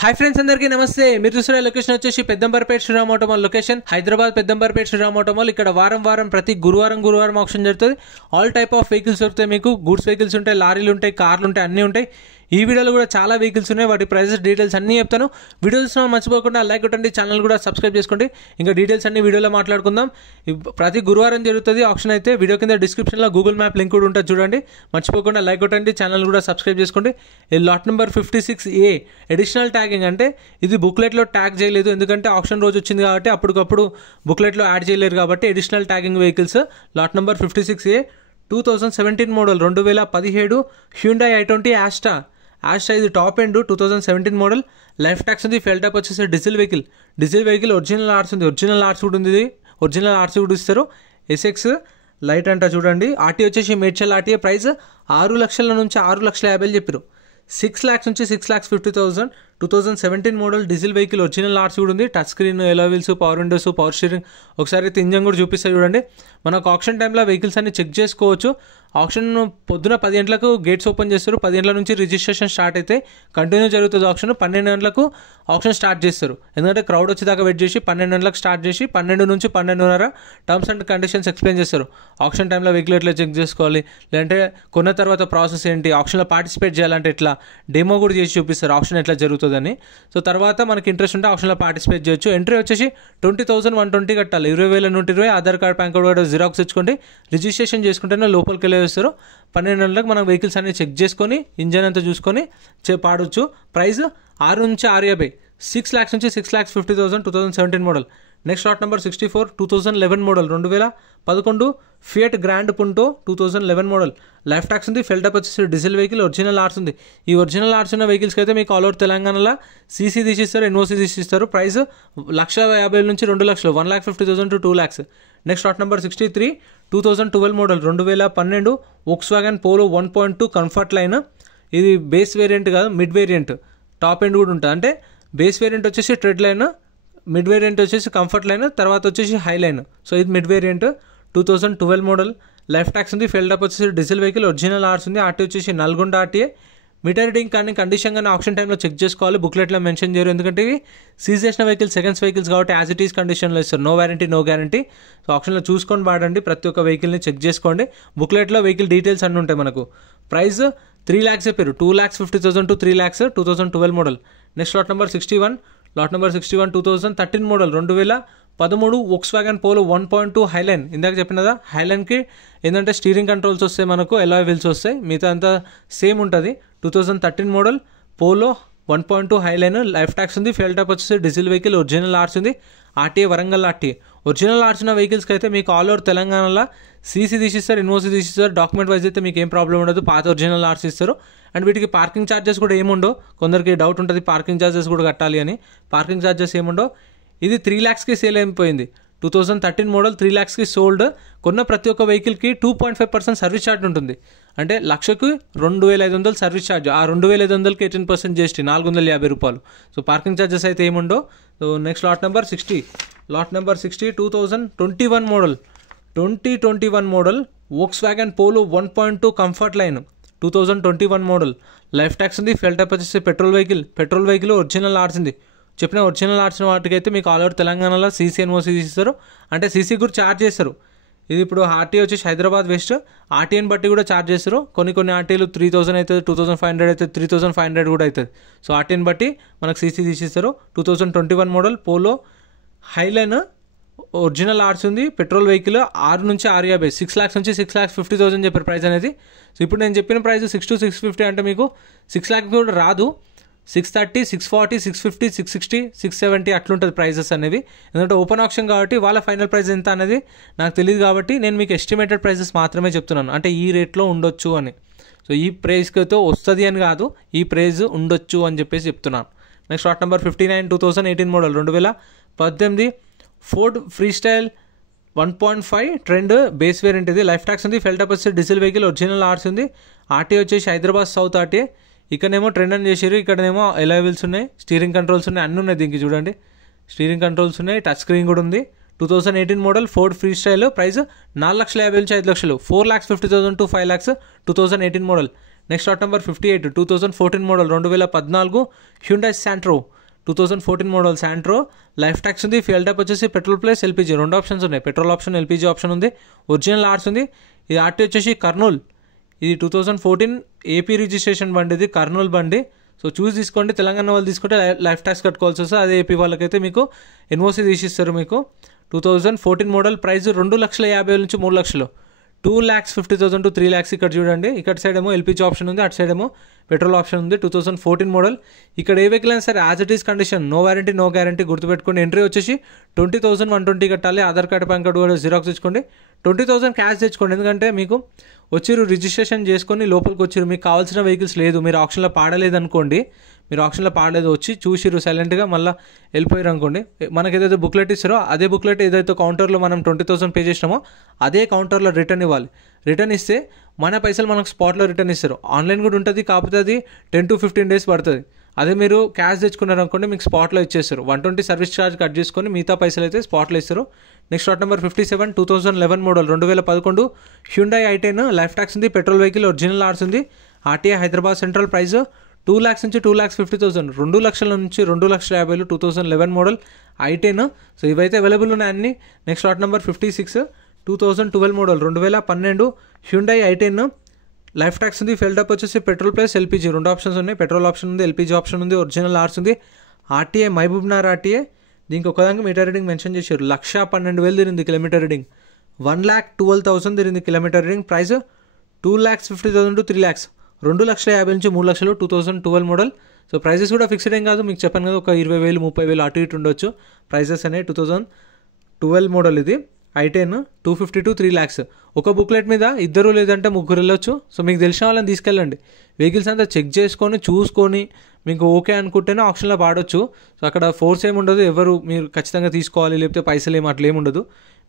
Hi friends अंदर की नमस्ते మీరు చూస్తున్న లొకేషన్ వచ్చేసి Peddamberpet Shriram Automall location Hyderabad Peddamberpet Shriram Automall ఇక్కడ వారం ప్రతి గురువారం ఆప్షన్ జరుగుతుంది ఆల్ టైప్ ఆఫ్ వెహికల్స్ దొరుకుతాయి మీకు గూడ్స్ వెహికల్స్ ఉంటాయి లారీలు ఉంటాయి కార్లు ఉంటాయి అన్నీ ఉంటాయి ఈ వీడియోలో కూడా చాలా వెహికల్స్ ఉన్నాయి వాటి ప్రైసెస్ డీటెయిల్స్ అన్నీ చెప్తాను వీడియో చూస్తున్నా మర్చిపోకుండా లైక్ కొట్టండి ఛానల్ కూడా సబ్స్క్రైబ్ చేసుకోండి ఇంకా డీటెయిల్స్ అన్ని వీడియోలో మాట్లాడుకుందాం ప్రతి గురువారం జరుగుతుంది ఆప్షన్ అయితే వీడియో కింద డిస్క్రిప్షన్లో గూగుల్ మ్యాప్ లింక్ కూడా ఉంటుంది చూడండి మర్చిపోకుండా లైక్ కొట్టండి ఛానల్ కూడా సబ్స్క్రైబ్ చేసుకోండి ఈ lot number 56A additional tagging అంటే ఇది బుక్లెట్లో ట్యాగ్ చేయలేదు ఎందుకంటే ఆప్షన్ రోజు వచ్చింది కాబట్టి అప్పటికప్పుడు బుక్లెట్లో యాడ్ చేయలేరు కాబట్టి additional tagging vehicles lot number 56A 2017 model 2017 Hyundai i20 Asta ఇది top end 2017 model life tax ఉంది ఫెల్ టాప్ వచ్చేసి డీజిల్ వెహికల్ ఒరిజినల్ ఆర్ట్స్ ఉంది ఒరిజినల్ ఆర్ట్స్ కూడా ఉంది ఒరిజినల్ ఆర్ట్స్ కూడా ఇస్తారు SX లైట్ అంట చూడండి ఆర్టీ వచ్చేసి మేడ్చల్ ఆర్టీఏ ప్రైస్ 6 లక్షల నుంచి 6,50,000 చెప్పారు 6 lakhs నుంచి 6,50,000 2017 మోడల్ డీజిల్ వెహికల్ ఒరిజినల్ ఆర్ట్స్ కూడా ఉంది టచ్ స్క్రీన్ ఎలో wheels power Windows power steering ఒకసారి అయితే ఇంజన్ కూడా చూపిస్తారు చూడండి మనకు ఆప్షన్ టైంలో వెహికల్స్ అన్ని చెక్ చేసుకోవచ్చు ఆప్షన్ పొద్దున 10 గంటలకు గేట్స్ ఓపెన్ చేస్తారు 10 గంటల నుంచి రిజిస్ట్రేషన్ స్టార్ట్ అయితే కంటిన్యూ జరుగుతుంది ఆప్షన్ 12 గంటలకు ఆప్షన్ స్టార్ట్ చేస్తారు ఎందుకంటే క్రౌడ్ వచ్చేదాకా వెయిట్ చేసి 12 గంటలకు స్టార్ట్ చేసి 12 నుంచి 12:30 టర్మ్స్ అండ్ కండిషన్స్ ఎక్స్ప్లెయిన్ చేస్తారు ఆప్షన్ టైంలో వెహికల్ ఎట్లా చెక్ చేసుకోవాలి లేదంటే కొన్న తర్వాత ప్రాసెస్ ఏంటి ఆప్షన్లో పార్టిసిపేట్ చేయాలంటే ఎట్లా డెమో కూడా చేసి చూపిస్తారు ఆప్షన్ ఎట్లా జరుగుతుందని సో తర్వాత మనకి ఇంట్రెస్ట్ ఉంటే ఆప్షన్లో పార్టిసిపేట్ చేయొచ్చు ఎంట్రీ వచ్చేసి 20,120 కట్టాలి 20,000 నుండి 20 ఆధార్ కార్డ్ పాన్ కార్డ్ కూడా జిరాక్స్ ఇచ్చుకోండి రిజిస్ట్రేషన్ చేసుకుంటేనే లోపలికి వెళ్ళేస్తారు 12 గంటలకు మనం వెహికల్స్ అన్ని చెక్ చేసుకొని ఇంజన్ అంతా చూసుకొని పాడవచ్చు ప్రైస్ 6 నుంచి 6,50,000 6 lakhs నుంచి 6,50,000 2017 model next lot number 64 2011 model 2011 fiat grand పుంటో 2011 model life tax ఉంది ఫెల్ టాప్ వచ్చేసి డీజిల్ వెహికల్ ఒరిజినల్ ఆర్ట్స్ ఉంది ఈ ఒరిజినల్ ఆర్ట్స్ ఉన్న వెహికల్స్కి అయితే మీకు ఆల్ ఓవర్ తెలంగాణలో సీసీ తీసిస్తారు ఎన్ఓసీ తీసిస్తారు ప్రైస్ 1,50,000 నుంచి 2 లక్షలు 1,50,000 to 2 lakhs next lot number 63 2012 model 2012 Volkswagen Polo 1.2 comfort line ఇది బేస్ వేరియంట్ కాదు మిడ్ వేరియంట్ టాప్ ఎండ్ కూడా ఉంటుంది అంటే బేస్ వేరియంట్ వచ్చేసి ట్రెడ్ లైన్ మిడ్ వేరియంట్ వచ్చేసి కంఫర్ట్ లైన్ తర్వాత వచ్చేసి హై లైన్ సో ఇది mid variant 2012 model life tax ఉంది ఫెల్ టాప్ వచ్చేసి డీజిల్ వెహికల్ ఒరిజినల్ ఆర్ట్స్ ఉంది ఆర్టీ వచ్చేసి నల్గొండ ఆర్టీఏ మీటర్ రీడింగ్ కానీ కండిషన్ కానీ ఆప్షన్ టైంలో చెక్ చేసుకోవాలి బుక్లెట్లో మెన్షన్ చేయరు ఎందుకంటే ఇవి సీజ్ చేసిన వెహికల్స్ సెకండ్స్ వెహికల్స్ కాబట్టి యాజ్ ఇట్ ఈస్ కండిషన్లో ఇస్తారు no warranty no guarantee so ఆప్షన్లో చూసుకొని వాడండి ప్రతి ఒక్క వెహికల్ని చెక్ చేసుకోండి బుక్లెట్లో వెహికల్ డీటెయిల్స్ అన్నీ ఉంటాయి మనకు ప్రైస్ 3 lakhs చెప్పారు 2,50,000 to 3 lakhs 2012 model next lot number 61 2013 model 2013 Volkswagen Polo 1.2 highline ఇందాక చెప్పినదా హైలైన్కి ఏంటంటే స్టీరింగ్ కంట్రోల్స్ వస్తాయి మనకు ఎలాయ్ వీల్స్ వస్తాయి మిగతా అంతా సేమ్ ఉంటుంది 2013 model polo 1.2 highline life tax ఉంది ఫెల్ టాప్ వచ్చేసి డీజిల్ వెహికల్ ఒరిజినల్ ఆర్ట్స్ ఉంది RTA Warangal RTA original arts ఉన్న వెహికల్స్కి అయితే మీకు ఆల్ ఓవర్ తెలంగాణలో సీసీ తీసిస్తారు ఎన్ఓసీ తీసిస్తారు డాక్యుమెంట్ వైజ్ అయితే మీకు ఏం ప్రాబ్లం ఉండదు పాత ఒరిజినల్ ఆర్ట్స్ ఇస్తారు అండ్ వీటికి పార్కింగ్ ఛార్జెస్ కూడా ఏముండో కొందరికి డౌట్ ఉంటుంది పార్కింగ్ ఛార్జెస్ కూడా కట్టాలి అని పార్కింగ్ ఛార్జెస్ ఏముండో ఇది 3 lakhsకి సేల్ అయిపోయింది 2013 మోడల్ 3 lakhsకి సోల్డ్ కొన్న ప్రతి ఒక్క వెహికల్కి 2.5% సర్వీస్ ఛార్జ్ ఉంటుంది అంటే లక్షకు 2,500 సర్వీస్ ఛార్జ్ ఆ 2,500కి 18% GST 450 రూపాయలు సో పార్కింగ్ ఛార్జెస్ అయితే ఏముండో so next lot number 60 2021 model 2021 model Volkswagen Polo 1.2 comfort line 2021 model life tax ఉంది ఫెల్ టాప్ వచ్చేసి పెట్రోల్ వెహికల్ ఒరిజినల్ ఆర్ట్స్ ఉంది చెప్పిన ఒరిజినల్ ఆర్ట్స్ వాటికి అయితే మీకు ఆల్ ఓవర్ తెలంగాణలో సీసీ ఎన్ఓసీ ఇస్తారు అంటే సీసీ కూడా ఛార్జ్ చేస్తారు ఇది ఇప్పుడు ఆర్టీఏ వచ్చేసి హైదరాబాద్ వెస్ట్ ఆర్టీఏని బట్టి కూడా ఛార్జ్ చేస్తారు కొన్ని ఆర్టీఏలు 3,000 అవుతుంది 2,500 అవుతుంది 3,500 కూడా అవుతుంది సో ఆర్టీఏని బట్టి మనకు సీసీ తీసిస్తారు 2021 మోడల్ పోలో హైలైన్ ఒరిజినల్ ఆర్ట్స్ ఉంది పెట్రోల్ వెహికల్ 6 నుంచి 6,50 6 lakhs నుంచి 6,50,000 చెప్పారు ప్రైస్ అనేది సో ఇప్పుడు నేను చెప్పిన ప్రైస్ 6 to 650 అంటే మీకు 6 lakhs కూడా రాదు 630 640 650 660 670 అట్లుంటుంది ప్రైజెస్ అనేవి ఎందుకంటే ఓపెన్ ఆప్షన్ కాబట్టి వాళ్ళ ఫైనల్ ప్రైస్ ఎంత అనేది నాకు తెలియదు కాబట్టి నేను మీకు ఎస్టిమేటెడ్ ప్రైసెస్ మాత్రమే చెప్తున్నాను అంటే ఈ రేట్లో ఉండొచ్చు అని సో ఈ ప్రైస్కి అయితే వస్తుంది అని కాదు ఈ ప్రైస్ ఉండొచ్చు అని చెప్పేసి చెప్తున్నాను next lot number 59 2018 model 2018 Ford free style 1.5 trend base variant ఇది లైఫ్ ట్యాక్స్ ఉంది ఫెల్ టాప్ వచ్చేసి డీజిల్ వెహికల్ ఒరిజినల్ ఆర్ట్స్ ఉంది ఆర్టీఏ వచ్చేసి హైదరాబాద్ సౌత్ ఆర్టీఏ ఇక్కడనేమో ట్రెండ్ అని చేసారు ఇక్కడనేమో ఎలాయ్ వీల్స్ ఉన్నాయి స్టీరింగ్ కంట్రోల్స్ ఉన్నాయి అన్నీ ఉన్నాయి దీనికి చూడండి స్టీరింగ్ కంట్రోల్స్ ఉన్నాయి టచ్ స్క్రీన్ కూడా ఉంది 2018 model Ford free style price 4,50,000 నుంచి 5 లక్షలు 4,50,000 to 5 lakhs 2018 model next lot number 58 2014 model 2014 Hyundai Santro 2014 model Santro. Life tax ఉంది. ఫ్యూయల్ టైప్ వచ్చేసి పెట్రోల్ ప్లస్ ఎల్పీజీ 2 ఆప్షన్స్ ఉన్నాయి. పెట్రోల్ ఆప్షన్, ఎల్పీజీ ఆప్షన్ ఉంది. Original ఆర్ట్స్ ఉంది. ఇది ఆర్టీ వచ్చేసి కర్నూల్. ఇది 2014 ఏపీ రిజిస్ట్రేషన్ బండి, ఇది కర్నూల్ బండి. సో చూసి తీసుకోండి. తెలంగాణ వాళ్ళు తీసుకుంటే లైఫ్ ట్యాక్స్ కట్టుకోవాల్సి వస్తుంది. అదే ఏపీ వాళ్ళకైతే మీకు ఎన్ఓసీ తీసిస్తారు. మీకు 2014 మోడల్. ప్రైస్ 2,50,000 నుంచి 3 లక్షలు, 2,50,000 to 3 lakhs. ఇక్కడ చూడండి, ఇక్కడ సైడ్ ఏమో ఎల్పీజీ ఆప్షన్ ఉంది, అటు సైడ్ ఏమో పెట్రోల్ ఆప్షన్ ఉంది. 2014 మోడల్. ఇక్కడ ఏ వెహికల్ అయినా సరే as it is condition, no warranty no guarantee గుర్తుపెట్టుకోండి. ఎంట్రీ వచ్చేసి 20,120 కట్టాలి. ఆధార్ కార్డు, పాన్ కార్డు కూడా జిరాక్స్ తెచ్చుకోండి. 20,000 క్యాష్ తెచ్చుకోండి. ఎందుకంటే మీకు వచ్చిరు రిజిస్ట్రేషన్ చేసుకొని లోపలికి వచ్చిరు, మీకు కావాల్సిన వెహికల్స్ లేదు, మీరు ఆప్షన్లో పాడలేదు అనుకోండి, మీరు ఆప్షన్లో పాడలేదు, వచ్చి చూసిరు సైలెంట్గా మళ్ళీ వెళ్ళిపోయారు అనుకోండి, మనకి ఏదైతే బుక్లెట్ ఇస్తారో అదే బుక్లెట్ ఏదైతే కౌంటర్లో మనం 20,000 పే చేసినామో అదే కౌంటర్లో రిటర్న్ ఇవ్వాలి. రిటర్న్ ఇస్తే మన పైసలు మనకు స్పాట్లో రిటర్న్ ఇస్తారు. ఆన్లైన్ కూడా ఉంటుంది, కాకపోతే అది 10 to 15 days పడుతుంది. అదే మీరు క్యాష్ తెచ్చుకున్నారు అనుకోండి, మీకు స్పాట్లో ఇచ్చేస్తారు. 120 సర్వీస్ ఛార్జ్ కట్ చేసుకొని మిగతా పైసలు అయితే స్పాట్లో ఇస్తారు. Next lot number 57 2011 model 2011 Hyundai i10. Life tax ఉంది. పెట్రోల్ వెహికల్, ఒరిజినల్ ఆర్ట్స్ ఉంది. RTI Hyderabad central. Price 2 lakhs నుంచి 2,50,000, 2 లక్షల నుంచి 2,50,000. 2011 మోడల్ i10. సో ఇవైతే అవైలబుల్ ఉన్నాయి అన్ని. Next lot number 56 2012 model 2012 Hyundai i10. Life tax ఉంది. ఫెల్ టప్ వచ్చేసి పెట్రోల్ ప్లస్ ఎల్పీజీ 2 ఆప్షన్స్ ఉన్నాయి. పెట్రోల్ ఆప్షన్ ఉంది, ఎల్పీజీ ఆప్షన్ ఉంది. ఒరిజినల్ ఆర్ట్స్ ఉంది. RTI Mahabubnagar RTI. దీనికి ఒకదానికి మీటర్ రీడింగ్ మెన్షన్ చేశారు. 1,12,000 తిరిగింది కిలోమీటర్ రీడింగ్. 1,12,000 తిరిగింది kilometre reading. Price 2,50,000 to 3 lakhs, 2,50,000 నుంచి 3 లక్షలు. 2012 మోడల్. సో ప్రైజెస్ కూడా ఫిక్స్డ్ ఏం కాదు, మీకు చెప్పాను కదా, ఒక 20,000 30,000 అటు ఇటు ఉండొచ్చు ప్రైజెస్ అనేవి. 2012 మోడల్ ఇది i10. 250 to 3 lakhs. ఒక బుక్లెట్ మీద ఇద్దరు లేదంటే ముగ్గురు వెళ్ళొచ్చు. సో మీకు తెలిసిన వాళ్ళని తీసుకెళ్ళండి. వెహికల్స్ అంతా చెక్ చేసుకొని చూసుకొని మీకు ఓకే అనుకుంటేనే ఆప్షన్లో పాడొచ్చు. సో అక్కడ ఫోర్స్ ఏమి ఉండదు, ఎవరు మీరు ఖచ్చితంగా తీసుకోవాలి లేకపోతే పైసలు ఏమి అట్లా ఏమి ఉండదు.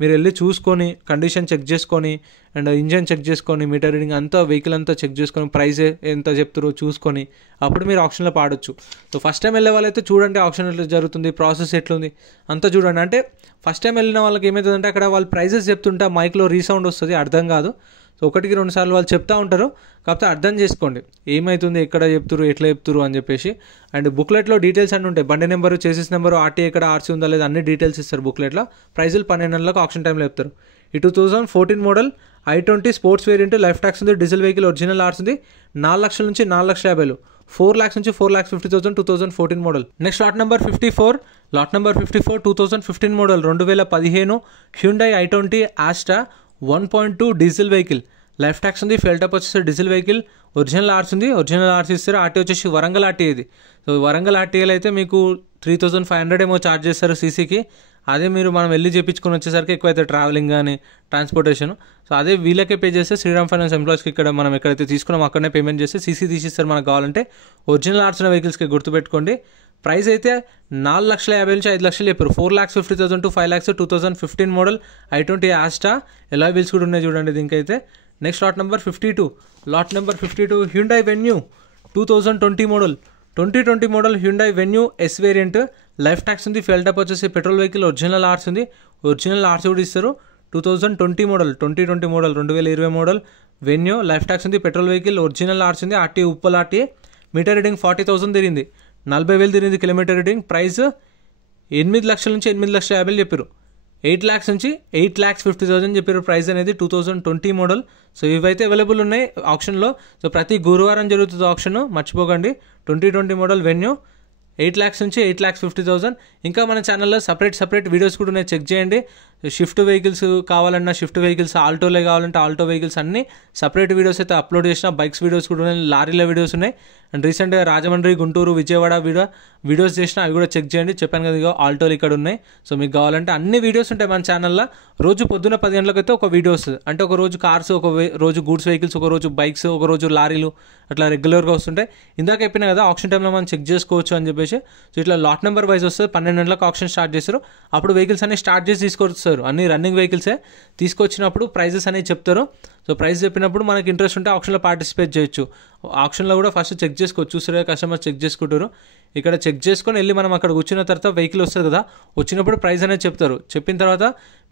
మీరు వెళ్ళి చూసుకొని కండిషన్ చెక్ చేసుకొని అండ్ ఇంజన్ చెక్ చేసుకొని మీటర్ రీడింగ్ అంతా వెహికల్ అంతా చెక్ చేసుకొని ప్రైస్ ఎంత చెప్తారో చూసుకొని అప్పుడు మీరు ఆప్షన్లో పాడొచ్చు. సో ఫస్ట్ టైం వెళ్ళే వాళ్ళైతే చూడండి ఆప్షన్ ఎట్లా జరుగుతుంది, ప్రాసెస్ ఎట్లుంది అంతా చూడండి. అంటే ఫస్ట్ టైం వెళ్ళిన వాళ్ళకి ఏమవుతుందంటే అక్కడ వాళ్ళు ప్రైజెస్ చెప్తుంటే మైక్లో రీసౌండ్ వస్తుంది, అర్థం కాదు. సో 1-2 సార్లు వాళ్ళు చెప్తూ ఉంటారు, కాకపోతే అర్థం చేసుకోండి ఏమవుతుంది, ఎక్కడ చెప్తురు, ఎట్లా చెప్తురు అని చెప్పేసి. అండ్ బుక్లెట్లో డీటెయిల్స్ అన్నీ ఉంటాయి. బండి నెంబరు, చేసేస్ నెంబరు, ఆర్టీ ఎక్కడ ఆర్సీ ఉందా లేదా అన్ని డీటెయిల్స్ ఇస్తారు బుక్లెట్లో. ప్రైజులు 12 నెలలకు ఆప్షన్ టైంలో చెప్తారు. ఈ 2014 model i20 sports variant. Life tax ఉంది. డీజిల్ వెహికల్, ఒరిజినల్ ఆర్ట్స్ ఉంది. 4 లక్షల నుంచి 4,50,000, 4 lakhs నుంచి 4,50,000. 2014 model. Next lot number 54 2015 model 2015 Hyundai i20 ఆస్ట్రా 1.2 diesel vehicle. Life tax ఉంది. ఫెల్ టప్ వచ్చేసి డీజిల్ వెహికల్. ఒరిజినల్ ఆర్ట్స్ ఉంది. ఒరిజినల్ ఆర్ట్స్ ఇస్తారు. ఆర్టీ వచ్చేసి వరంగల్ ఆర్టీ ఇది. సో వరంగల్ ఆర్టీఏలో అయితే మీకు 3,500 ఏమో ఛార్జ్ చేస్తారు సీసీకి. అదే మీరు మనం వెళ్ళి చేయించుకొని వచ్చేసరికి ఎక్కువైతే ట్రావెలింగ్ కానీ ట్రాన్స్పోర్టేషన్. సో అదే వీళ్ళకే పే చేస్తే శ్రీరామ్ ఫైనాన్స్ ఎంప్లాయీస్కి ఇక్కడ మనం ఎక్కడైతే తీసుకున్నాం అక్కడనే పేమెంట్ చేస్తే సీసీ తీసిస్తారు మనకు కావాలంటే. ఒరిజినల్ ఆర్ట్స్ ఉన్న వెహికల్స్కి గుర్తుపెట్టుకోండి. ప్రైస్ అయితే 4,50,000 నుంచి 5 లక్షలు చెప్పారు. 4,50,000 to 5 lakhs. 2015 model i20 ఆస్ట్రా. ఎలా వీల్స్ కూడా ఉన్నాయి చూడండి దీనికైతే. Next lot number 52 Hyundai Venue 2020 model 2020 model Hyundai Venue S variant. Life tax ఉంది. ఫెల్ టప్ వచ్చేసి పెట్రోల్ వెహికల్. ఒరిజినల్ ఆర్ట్స్ ఉంది. ఒరిజినల్ ఆర్ట్స్ కూడా ఇస్తారు. 2020 model 2020 model Venue. Life tax ఉంది. Petrol vehicle. ఒరిజినల్ ఆర్ట్స్ ఉంది. RT Uppal RT. Meter reading 40,000 తిరిగింది. 40,000 తిరిగింది కిలోమీటర్ రీడింగ్. ప్రైస్ 8 లక్షల నుంచి 8,50,000 చెప్పారు. 8 lakhs నుంచి 8,50,000 చెప్పారు ప్రైస్ అనేది. 2020 మోడల్. సో ఇవైతే అవైలబుల్ ఉన్నాయి ఆప్షన్లో. సో ప్రతి గురువారం జరుగుతుంది ఆప్షన్, మర్చిపోకండి. 2020 మోడల్ వెన్యూ 8 lakhs నుంచి 8,50,000. ఇంకా మన ఛానల్లో సపరేట్ వీడియోస్ కూడా ఉన్నాయి, చెక్ చేయండి. షిఫ్ట్ వెహికల్స్ కావాలన్నా షిఫ్ట్ వెహికల్స్, ఆల్టోలే కావాలంటే ఆల్టో వెహికల్స్ అన్నీ సపరేట్ వీడియోస్ అయితే అప్లోడ్ చేసిన. బైక్స్ వీడియోస్ కూడా ఉన్నాయి, లారీల వీడియోస్ ఉన్నాయి. అండ్ రీసెంట్గా రాజమండ్రి, గుంటూరు, విజయవాడ వీడియోస్ చేసిన, అవి కూడా చెక్ చేయండి. చెప్పాను కదా ఇగో ఆల్టోలు ఇక్కడ ఉన్నాయి. సో మీకు కావాలంటే అన్ని వీడియోస్ ఉంటాయి మన ఛానల్లో. రోజు పొద్దున్న 10 గంటలకైతే ఒక వీడియో వస్తుంది. అంటే ఒక రోజు కార్స్, ఒక రోజు గూడ్స్ వెహికల్స్, ఒక రోజు బైక్స్, ఒక రోజు లారీలు, అట్లా రెగ్యులర్గా వస్తుంటాయి. ఇందాక చెప్పిన కదా ఆప్షన్ టైంలో మనం చెక్ చేసుకోవచ్చు అని చెప్పేసి. సో ఇట్లా లాట్ నెంబర్ వైజ్ వస్తుంది. 12 గంటలకు ఆప్షన్ స్టార్ట్ చేస్తారు. అప్పుడు వెహికల్స్ అన్ని స్టార్ట్ చేసి తీసుకొస్తారు. అన్ని రన్నింగ్ వెహికల్సే తీసుకొచ్చినప్పుడు ప్రైజెస్ అనేవి చెప్తారు. సో ప్రైస్ చెప్పినప్పుడు మనకి ఇంట్రెస్ట్ ఉంటే ఆప్షన్లో పార్టిసిపేట్ చేయొచ్చు. ఆప్షన్లో కూడా ఫస్ట్ చెక్ చేసుకోవచ్చు. చూసారా కస్టమర్ చెక్ చేసుకుంటారు. ఇక్కడ చెక్ చేసుకొని వెళ్ళి మనం అక్కడ కూర్చున్న తర్వాత వెహికల్ వస్తుంది కదా, వచ్చినప్పుడు ప్రైస్ అనేది చెప్తారు. చెప్పిన తర్వాత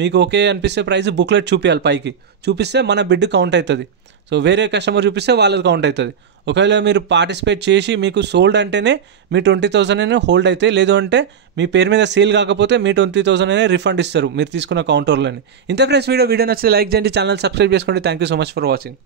మీకు ఓకే అనిపిస్తే ప్రైస్ బుక్లెట్ చూపించాలి, పైకి చూపిస్తే మన బిడ్ కౌంట్ అవుతుంది. సో వేరే కస్టమర్ చూపిస్తే వాళ్ళది కౌంట్ అవుతుంది. ఒకవేళ మీరు పార్టిసిపేట్ చేసి మీకు సోల్డ్ అంటేనే మీ 20,000 అయినా హోల్డ్ అయితే, లేదు అంటే మీ పేరు మీద సేల్ కాకపోతే మీ 20,000 అయినా రిఫండ్ ఇస్తారు మీరు తీసుకున్న కౌంటర్లోని. ఇంత ఫ్రెండ్స్ వీడియో నచ్చితే లైక్ చేయండి, ఛానల్ సబ్స్క్రైబ్ చేసుకోండి. Thank you so much for watching.